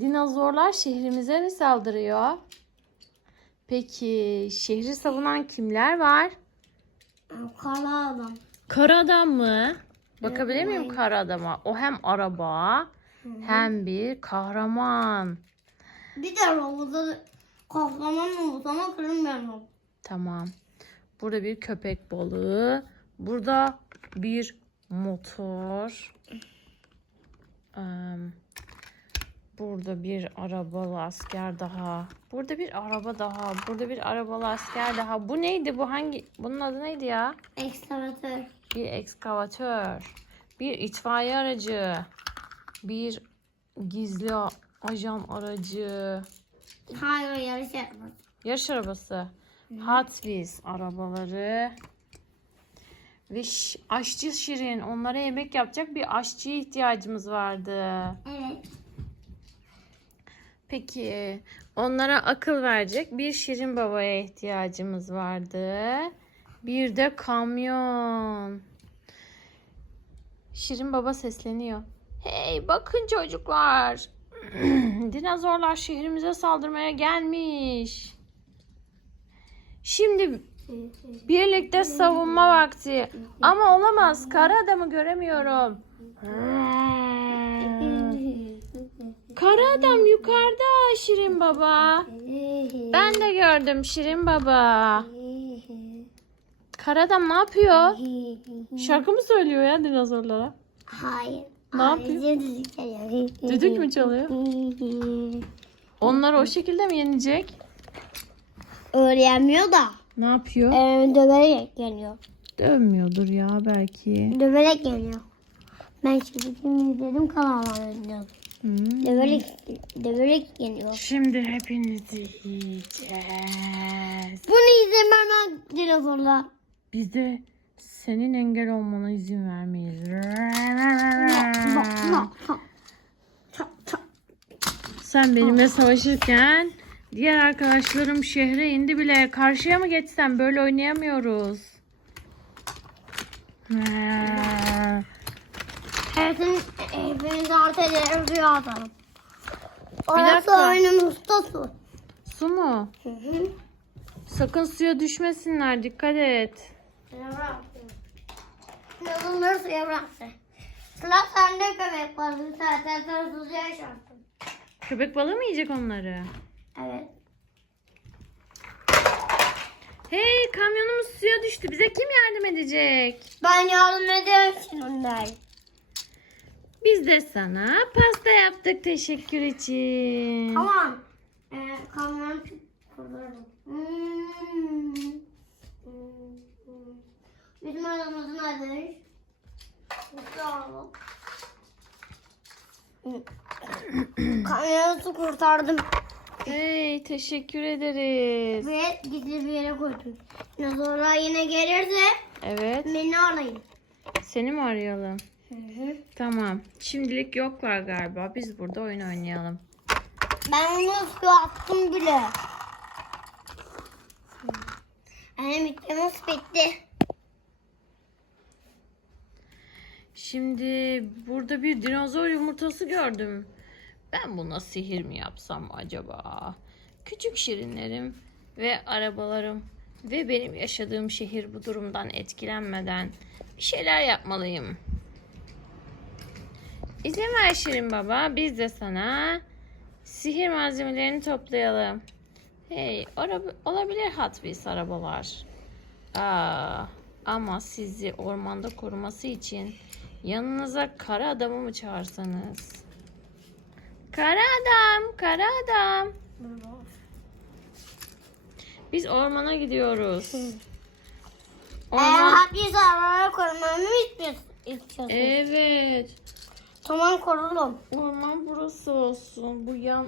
Dinozorlar şehrimize mi saldırıyor? Peki şehri savunan kimler var? Kara adam. Kara adam mı? Bakabilir miyim Aynen. kara adama? O hem araba hem bir kahraman. Bir de robotu kahraman robot ama kırılmayan robot. Tamam. Burada bir köpek balığı. Burada bir motor. Um, Burada bir arabalı asker daha. Burada bir araba daha. Burada bir arabalı asker daha. Bu neydi? Bu hangi? Bunun adı neydi ya? Ekskavatör. Bir ekskavatör. Bir itfaiye aracı. Bir gizli ajan aracı. Hayır yarış arabası. Yarış arabası. Hot Wheels arabaları. Ve aşçı Şirin onlara yemek yapacak bir aşçıya ihtiyacımız vardı. Evet. Peki onlara akıl verecek bir Şirin Baba'ya ihtiyacımız vardı. Bir de kamyon. Şirin Baba sesleniyor. Hey bakın çocuklar. Dinozorlar şehrimize saldırmaya gelmiş. Şimdi birlikte savunma vakti. Ama olamaz. Kara adamı göremiyorum. Kara adam yukarıda Şirin baba. Ben de gördüm Şirin baba. Kara adam ne yapıyor? Şarkı mı söylüyor ya dinozorlara? Hayır. Ne yapıyor? Düdük çalıyor. mü çalıyor? Onları o şekilde mi yenecek? Öğrenmiyor da. Ne yapıyor? Ee, döverek yeniyor. Dövmüyordur ya belki. Döverek yeniyor. Ben şimdi izledim kanallarını Hmm. Develik, develik geliyor. Şimdi hepinizi yiyeceğiz. Bunu izlemem ben dinozorlar. Biz de senin engel olmana izin vermeyiz. Sen benimle savaşırken diğer arkadaşlarım şehre indi bile. Karşıya mı geçsem böyle oynayamıyoruz. Ersin beni davet ederim rüya atarım. Orası dakika. oyunun ustası. Su mu? Hı hı. Sakın suya düşmesinler. Dikkat et. Ne olur suya bıraksın. Sıla sende köpek balığı zaten sana tuzu yaşarsın. Köpek balığı mı yiyecek onları? Evet. Hey kamyonumuz suya düştü. Bize kim yardım edecek? Ben yardım ederim şimdi onları. Biz de sana pasta yaptık teşekkür için. Tamam. Ee, kamyon kuruyorum. Hmm. Hmm. Bizim aramızın adı. Kamyonu kurtardım. Hey teşekkür ederiz. Ve gizli bir yere koydum. Sonra yine gelirse Evet. beni arayın. Seni mi arayalım? Tamam. Şimdilik yoklar galiba. Biz burada oyun oynayalım. Ben onu su attım bile. Annem videomuz bitti. Şimdi burada bir dinozor yumurtası gördüm. Ben buna sihir mi yapsam acaba? Küçük şirinlerim ve arabalarım ve benim yaşadığım şehir bu durumdan etkilenmeden bir şeyler yapmalıyım. İzin ver Şirin Baba. Biz de sana sihir malzemelerini toplayalım. Hey, araba, olabilir Hot Wheels arabalar. Aa, ama sizi ormanda koruması için yanınıza kara adamı mı çağırsanız? Kara adam, kara adam. Biz ormana gidiyoruz. Orman... Ee, biz ormana korumamı istiyorsun. Evet. Tamam korulum. Orman burası olsun. Bu yan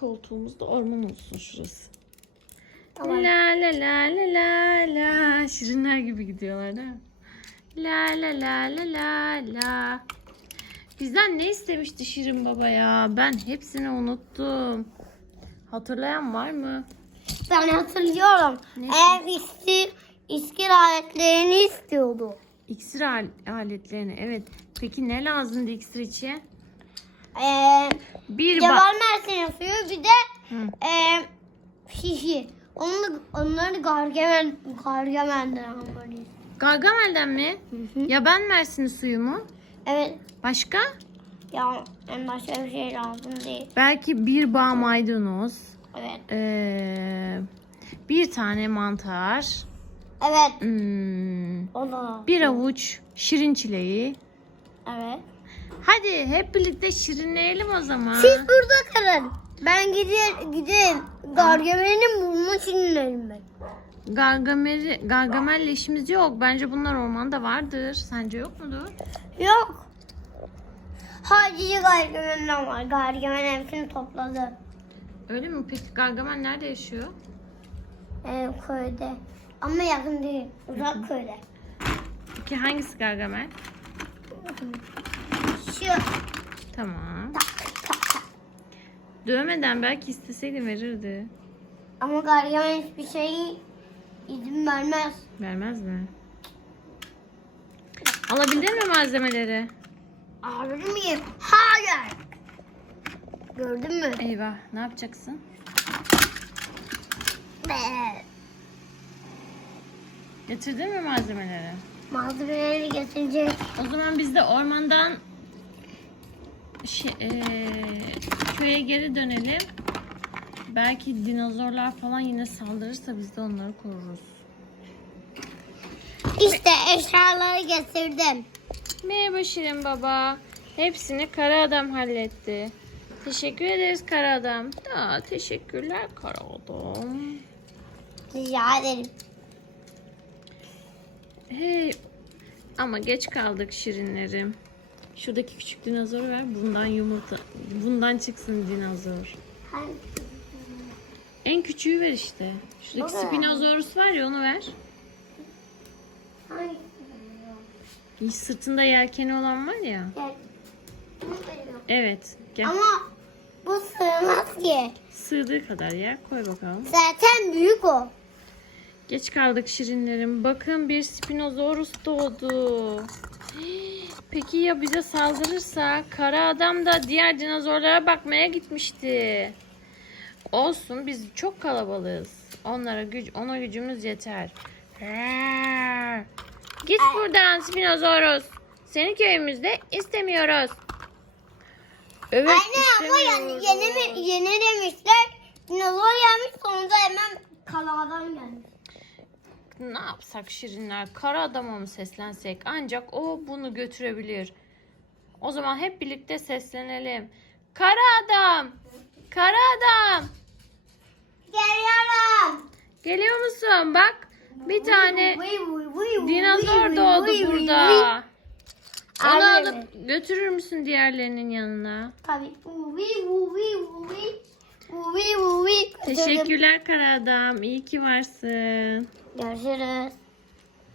koltuğumuzda orman olsun şurası. Tamam. La la la la la la. Şirinler gibi gidiyorlar değil mi? La la la la la la. Bizden ne istemişti Şirin Baba ya? Ben hepsini unuttum. Hatırlayan var mı? Ben hatırlıyorum. Ne? Ev iksir, iksir aletlerini istiyordu. İksir al aletlerini evet. Peki ne lazımdı iksir Ee, bir Ceval Mersin'in suyu bir de Hı. e, şişi. Onu, onları gargamen, gargamenden almalıyız. Gargamel'den mi? Hı hı. Ya ben Mersin'in suyu mu? Evet. Başka? Ya en başka bir şey lazım değil. Belki bir bağ maydanoz. Evet. Ee, bir tane mantar. Evet. Hmm, bir avuç şirin çileği. Evet. Hadi hep birlikte şirinleyelim o zaman. Siz burada kalın. Ben gideyim. gideyim. Gargamel'in burnunu şirinlerim ben. Gargamel, Gargamel'le işimiz yok. Bence bunlar ormanda vardır. Sence yok mudur? Yok. Hadi Gargamel'den var. Gargamel hepsini topladı. Öyle mi? Peki Gargamel nerede yaşıyor? Ee, köyde. Ama yakın değil. Uzak köyde. Peki hangisi Gargamel? Şu. Tamam. Tak, tak, tak. Dövmeden belki isteseydi verirdi. Ama gardiyan hiçbir şey izin vermez. Vermez mi? Alabildin mi malzemeleri? Alabilir miyim? Hayır. Gördün mü? Eyvah. Ne yapacaksın? Be. Getirdin mi malzemeleri? malzemeleri getirecek. O zaman biz de ormandan şey, e, köye geri dönelim. Belki dinozorlar falan yine saldırırsa biz de onları koruruz. İşte eşyaları getirdim. Merhaba Şirin Baba. Hepsini Kara Adam halletti. Teşekkür ederiz Kara Adam. Aa, teşekkürler Kara Adam. Rica ederim. Hey. Ama geç kaldık şirinlerim. Şuradaki küçük dinozoru ver. Bundan yumurta. Bundan çıksın dinozor. Hangi? En küçüğü ver işte. Şuradaki Oraya. var ya onu ver. Hangi? sırtında yelkeni olan var ya. Evet. Gel. Ama bu sığmaz ki. Sığdığı kadar yer koy bakalım. Zaten büyük o. Geç kaldık şirinlerim. Bakın bir Spinosaurus doğdu. Peki ya bize saldırırsa? Kara adam da diğer dinozorlara bakmaya gitmişti. Olsun biz çok kalabalığız. Onlara güc ona gücümüz yeter. Git buradan Spinosaurus. Seni köyümüzde istemiyoruz. Evet, Anne ama yani yeneme, yenememişler. Dinozor gelmiş sonunda hemen kaladan gelmiş. Ne yapsak şirinler? Kara adama mı seslensek? Ancak o bunu götürebilir. O zaman hep birlikte seslenelim. Kara adam! Kara adam! Geliyorum. Geliyor musun? Bak bir tane dinozor doğdu burada. Onu alıp götürür müsün diğerlerinin yanına? Tabii. Teşekkürler Karadam. İyi ki varsın. Görüşürüz.